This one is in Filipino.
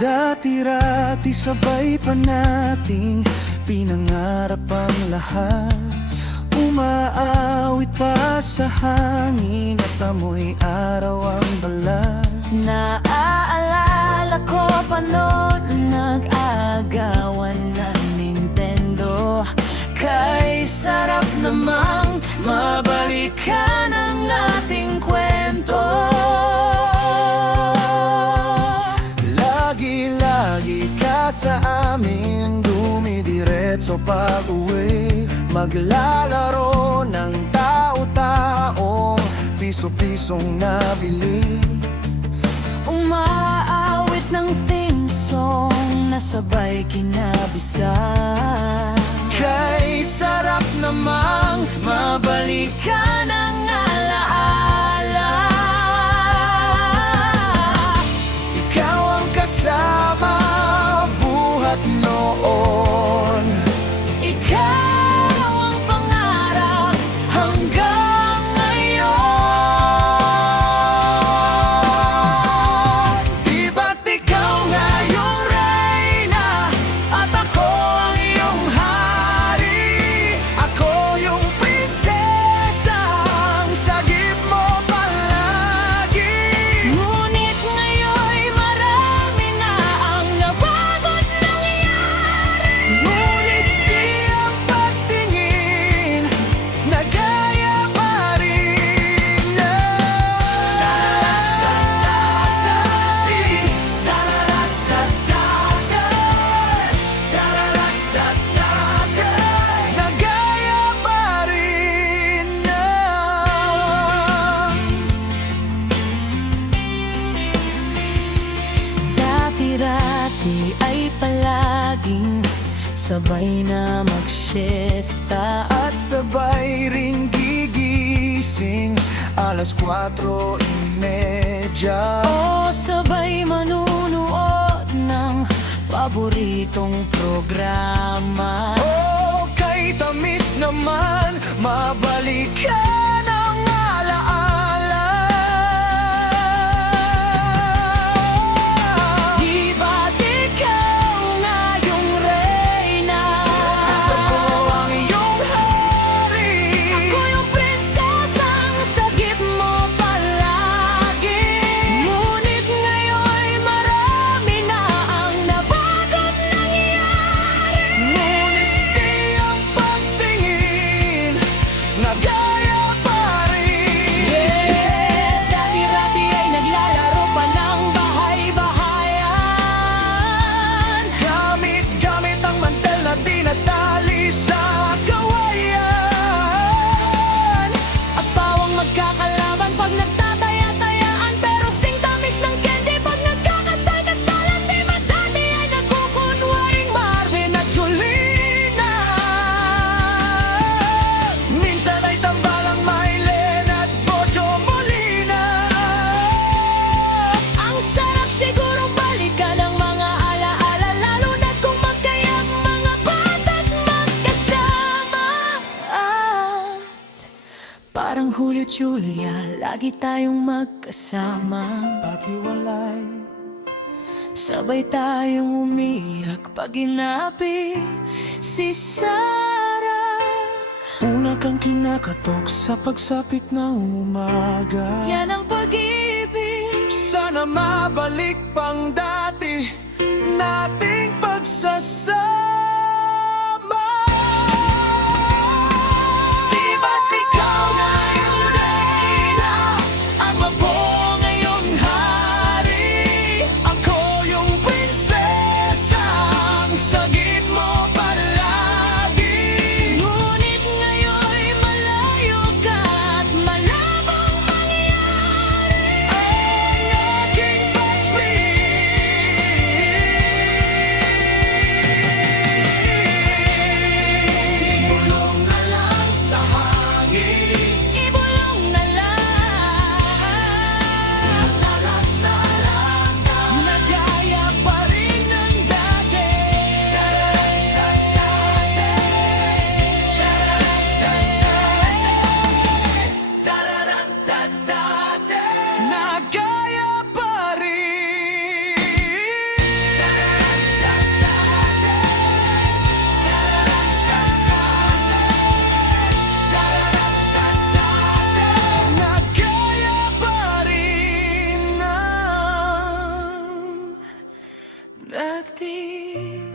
Dati-rati sabay pa nating pinangarap ang lahat. Umaawit pa sa hangin at amoy araw ang balat. Naaalala ko pa noon nag-agawan ng Nintendo. Kay sarap namang mabalikan ang ating kwento. Lagi ka sa amin, dumidiretso pag-uwi. Maglalaro ng tao-taong piso-pisong nabili. Umaawit ng theme song na sabay kinabisan. Kay sarap namang Mabalikan ang alaala. ikaw ang kasama buhat noon. Ikaw ang pangarap hanggang ngayon. Di ba't ikaw nga yung reyna at ako ang iyong hari? Ako yung prinsesang sagip mo palagi. Ngunit ngayon'y marami na ang nabago't nangyari. Ngunit di ang pagtingin na gaya pa rin na. Na gaya pa rin na. Dati-rati ay palaging sabay na magsiesta. At sabay rin gigising alas 4:30. O sabay manunood ng paboritong programa. Oh, kay tamis naman mabalikan ang alaala. Di ba't ikaw nga yung reyna? Ako ang iyong hari. Ako yung prinsesang sagip mo palagi. Ngunit ngayon'y marami na ang nabago't nangyari. Ngunit di ang pagtingin na gaya pa rin. Dati-rati ay naglalaro pa ng bahay-bahayan. Gamit ang mantel na dinadali sa kawayan. At pawang magkakalaban pag nagtataya-tayaan. Pero sing tamis ng candy pag nagkakasal-kasalan. Di ba dati ay nagkukunwaring Marvin at Julina? Minsan ay tambalang Mylene at Bojo Molina. Ang sarap sigurong balikan ang mga alaala. Lalo na kung magkayang mga bata't magkasama. At parang Julio Julia, lagi tayong magkasama. Paghiwalay, Sabay tayong umiyak pag inapi si Sarah. una kang kinakatok sa pagsapit ng umaga. Yan ang pag-ibig. Sana mabalik pang dati nating pagsasama. Di ba't ikaw nga yung reyna at ako ngayong hari? Ako yung prinsesang sagip mo palagi. Ngunit ngayon'y malayo ka at malabong mangyari. Ang aking pag-ibig, ibulong na lang sa hangin. Ibulong na lang na gaya pa rin ng dati. Na gaya pa rin. dati